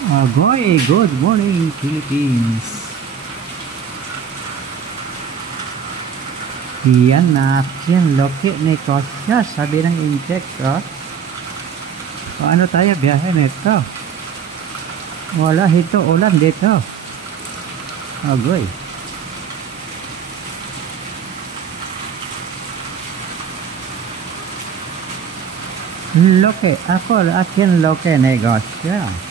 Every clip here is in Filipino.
Agoy, good morning Philippines. Yan natin loki ni Kosya, sabi ng injector. Paano tayo biyahe nito? Wala hito ulan dito. Agoy. Loki, ako akin loki negosyo.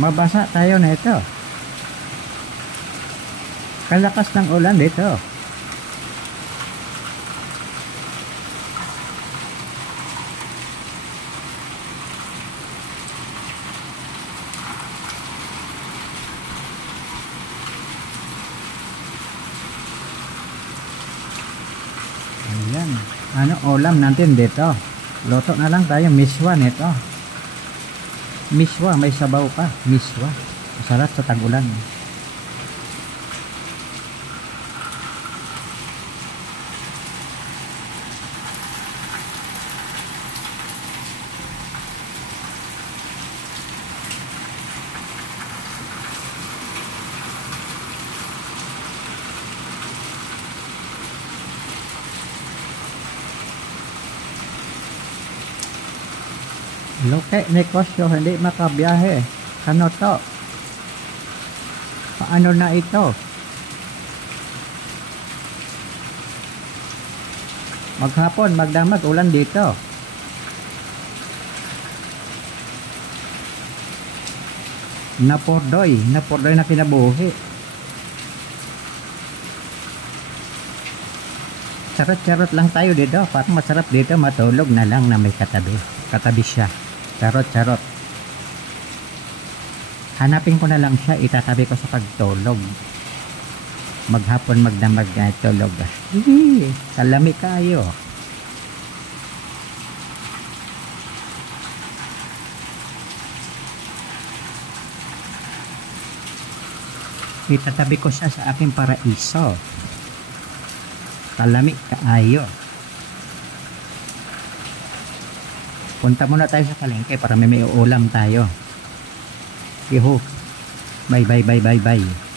Mabasa tayo nito. Kalakas ng ulan dito. Ayan. Ano ulam natin dito? Luto na lang tayo miswa nito. Miswa, may sabaw pa. Miswa. Masarap sa tag-ulan. Loke negosyo, hindi makabiyahe. Ano to? Paano na ito? Maghapon, magdamag, ulan dito. Napurdoy na kinabuhi. Charot-charot lang tayo dito. Parang masarap dito, matulog na lang na may katabi. Katabi siya. Charot-charot. Hanapin ko na lang siya, itatabi ko sa pagtulog. Maghapon magdamag na tulog. Kalami kayo. Itatabi ko siya sa aking paraiso. Kalami kaayo. Punta muna tayo sa palengke para may ulam tayo. Yuhu. Bye.